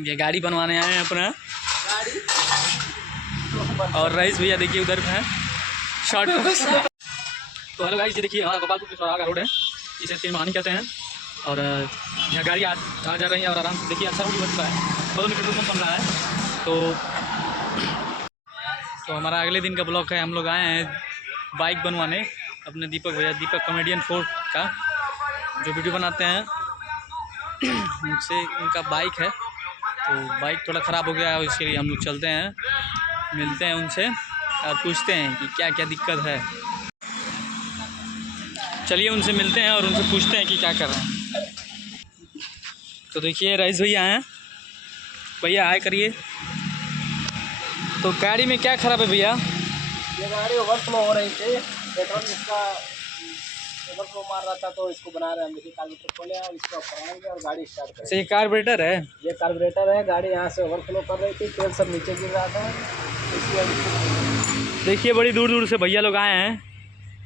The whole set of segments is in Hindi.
ये गाड़ी बनवाने आए हैं अपना और रईस भैया देखिए उधर है शॉर्ट। तो हेलो गाइस, ये देखिए हमारा गोपालपुर के चौराहा का रोड है, इसे तिरमानी कहते हैं। और यहाँ गाड़ी आ जा रही है और आराम से देखिए अच्छा रोड बन रहा है, बगल में पेट्रोल पंप बन रहा है। तो हमारा अगले दिन का ब्लॉग है, हम लोग आए हैं बाइक बनवाने अपने दीपक भैया, दीपक कॉमेडियन 4 का जो वीडियो बनाते हैं उनसे, उनका बाइक है। तो बाइक थोड़ा ख़राब हो गया है, इसके लिए हम लोग चलते हैं, मिलते हैं उनसे और पूछते हैं कि क्या क्या दिक्कत है। चलिए उनसे मिलते हैं और उनसे पूछते हैं कि क्या कर रहे हैं। तो देखिए रईस भैया हैं, भैया हाय करिए। तो गाड़ी में क्या ख़राब है भैया? ये गाड़ी ओवरफ्लो हो रही थी, पेट्रोल इसका ओवरफ्लो मार रहा था, तो इसको बना रहे हैं हम। देखिए कार्बोरेटर खोले हैं, इसको कराएंगे और गाड़ी स्टार्ट करेंगे। ये कार्बोरेटर है? ये कार्बोरेटर है, गाड़ी यहाँ से ओवरफ्लो कर रही थी, तेल सब नीचे गिर रहा था। देखिए बड़ी दूर दूर से भैया लोग आए हैं,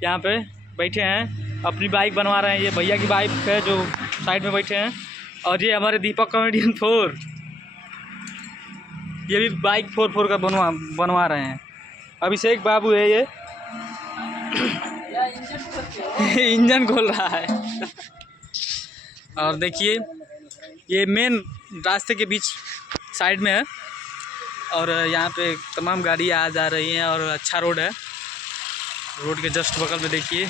यहाँ पे बैठे हैं, अपनी बाइक बनवा रहे हैं। ये भैया की बाइक है जो साइड में बैठे हैं, और ये हमारे दीपक कॉमेडियन 4, ये भी बाइक 4 का बनवा रहे हैं। अभिषेक बाबू है ये इंजन खोल रहा है। और देखिए ये मेन रास्ते के बीच साइड में है, और यहाँ पे तमाम गाड़ी आ जा रही हैं और अच्छा रोड है। रोड के जस्ट बगल में देखिए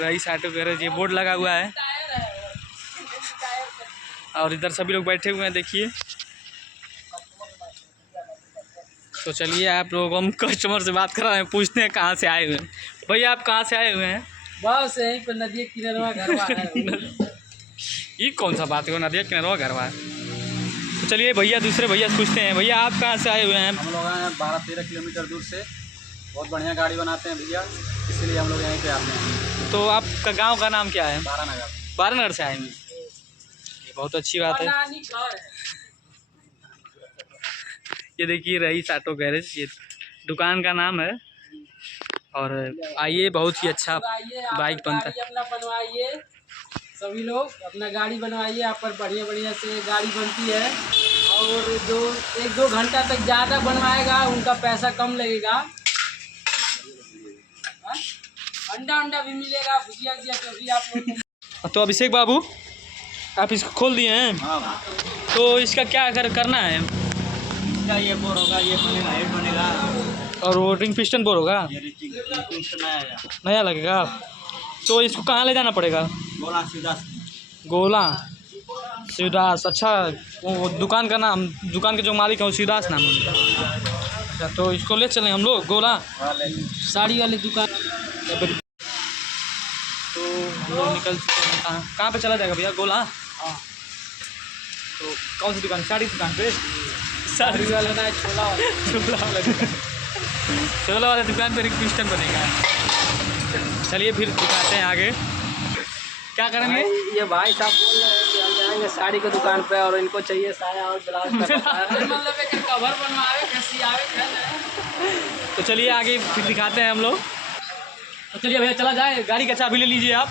रईस ऑटो गैरेज ये बोर्ड लगा हुआ है, और इधर सभी लोग बैठे हुए हैं देखिए। तो चलिए आप लोग, हम कस्टमर से बात कर रहे हैं, पूछते हैं कहाँ से आए हुए हैं। भैया आप कहाँ से आए हुए हैं? बस यहीं पर नदी किनारे घर है। ये कौन सा बात है, नदी किनारे घर है? तो चलिए भैया दूसरे भैया से पूछते हैं, भैया आप कहाँ से आए हुए हैं? हम लोग आए हैं 12-13 किलोमीटर दूर से, बहुत बढ़िया गाड़ी बनाते हैं भैया, इसलिए हम लोग यहीं पे आते हैं। तो आपका गांव का नाम क्या है? बारानगर। बारानगर से आए हैं, ये बहुत अच्छी बात है। ये देखिए रईस ऑटो गैरेज, ये दुकान का नाम है। और आइए, बहुत ही अच्छा बाइक बनता है। अपना बनवाइए, सभी लोग अपना गाड़ी बनवाइए, यहाँ पर बढ़िया बढ़िया से गाड़ी बनती है। और जो 1-2 घंटा तक ज़्यादा बनवाएगा उनका पैसा कम लगेगा। अंडा भी मिलेगा, भुजिया जो भी आप लोग। तो अभिषेक बाबू आप इसको खोल दिए हैं? हाँ। तो इसका क्या करना है? ये बोर होगा, ये बनेगा, हेड बनेगा, और वो रिंग पिस्टन बोर होगा, ये पिस्टन नया लगेगा। तो इसको कहाँ ले जाना पड़ेगा? गोला शिवदास। अच्छा, वो दुकान का नाम, दुकान के जो मालिक है वो शिवदास नाम है। अच्छा, तो इसको ले चलें हम लोग गोला, साड़ी वाली दुकान। तो हम लोग निकल चुके हैं। कहाँ पे चला जाएगा भैया गोला? हाँ। तो कौन सी दुकान? साड़ी दुकान पे? साड़ी वाला ना, छोला वाला दुकान पे रिंग पिस्टन बनेगा। चलिए फिर दिखाते हैं आगे क्या करेंगे। ये भाई साहब बोल रहे हैं कि हम जाएंगे साड़ी की दुकान पे, और इनको चाहिए साया और ब्लाउज का मतलब कवर बनवावे, तो चलिए आगे फिर दिखाते हैं हम लोग। तो चलिए भैया चला जाए, गाड़ी का चाबी ले लीजिए आप।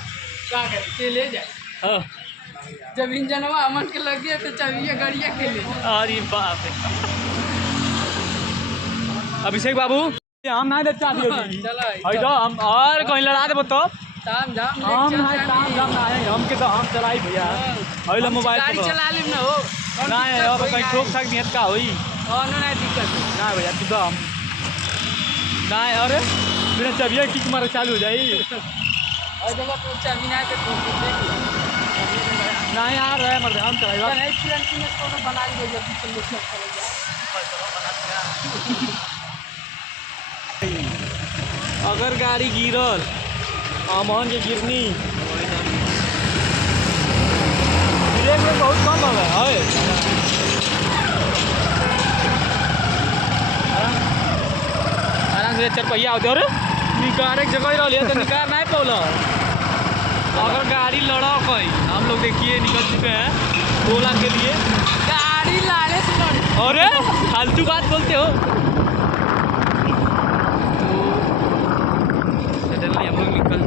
क्या करके ले जाए? हाँ, जब इंजनवा अमन के लग गया तो चाबी गाड़िया के ले जाए। अरे बाप रे। अभिषेक बाबू हम ना देता हम और कहीं लड़ा देबो तो ताम झाम हम के तो हम चलाई भैया अइला मोबाइल गाड़ी चला लेम ना हो ना अब कहीं ठोक ठाक नियत का होई। हां ना दिक्कत ना भैया तू तो हम ना, अरे बिना चाबिया किक मार चालू हो जाई। और जब तो चाबी ना के ठोक देख ना यार है मर हम चलाएगा नहीं तुरंत में कोनो बना ली जल्दी चलो चल जा। अगर गाड़ी गिरल अमन के गिरनी ब्रेक में बहुत कम हो गया है। आराम से 4 पहिया होते और निकार एक जगह रही तो निकार नहीं पौल। अगर गाड़ी लड़ा कहीं हम लोग देखिए निकल चुके हैं गोला के लिए। गाड़ी लाने से लड़ अरे फालतू बात बोलते हो। हम लोग निकल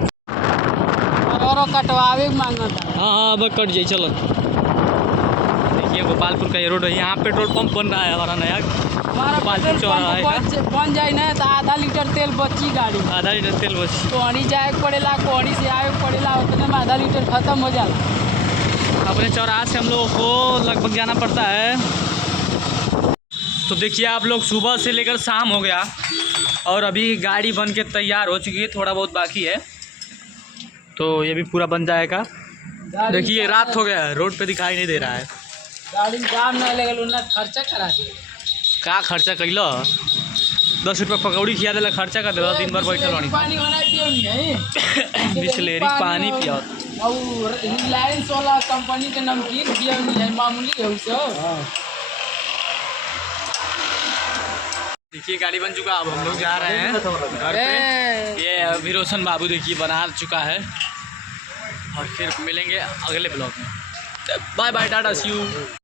और कटवावे मांगा था। हाँ अब कट जाए चलो। देखिए गोपालपुर का ये रोड है, यहाँ पेट्रोल पंप बन रहा है हमारा नया हमारा गोपालपुर पेट्रोल चौराहे पंप का। बन जाए ना तो आधा लीटर तेल बची गाड़ी। आधा लीटर तेल बस। कोहनी जाए के पड़ेला, कोहनी से आए के पड़ेला, उतने में आधा लीटर खत्म हो जाला। अपने चौराहे से हम लोगों को लगभग जाना पड़ता है। तो देखिए आप लोग, सुबह से लेकर शाम हो गया और अभी गाड़ी बन के तैयार हो चुकी है, थोड़ा बहुत बाकी है तो ये भी पूरा बन जाएगा। देखिए रात हो गया है, रोड पे दिखाई नहीं दे रहा है। गाड़ी में जाम नहीं लगल, उन्हें खर्चा करा दिए। का खर्चा कैल 10 रुपया पकौड़ी खिया दिला, खर्चा कर दिला, दिन भर बैठल बानी। पानी होना पियो बिस्लेरी पानी पिया। और रिलायंस वाला कंपनी के नमकीन पियो नहीं है, मामूली है सब। देखिए गाड़ी बन चुका, अब हम लोग जा रहे हैं घर पे। ये अभी रोशन बाबू देखिए बना चुका है और फिर मिलेंगे अगले ब्लॉग में। Bye bye, tata, see you.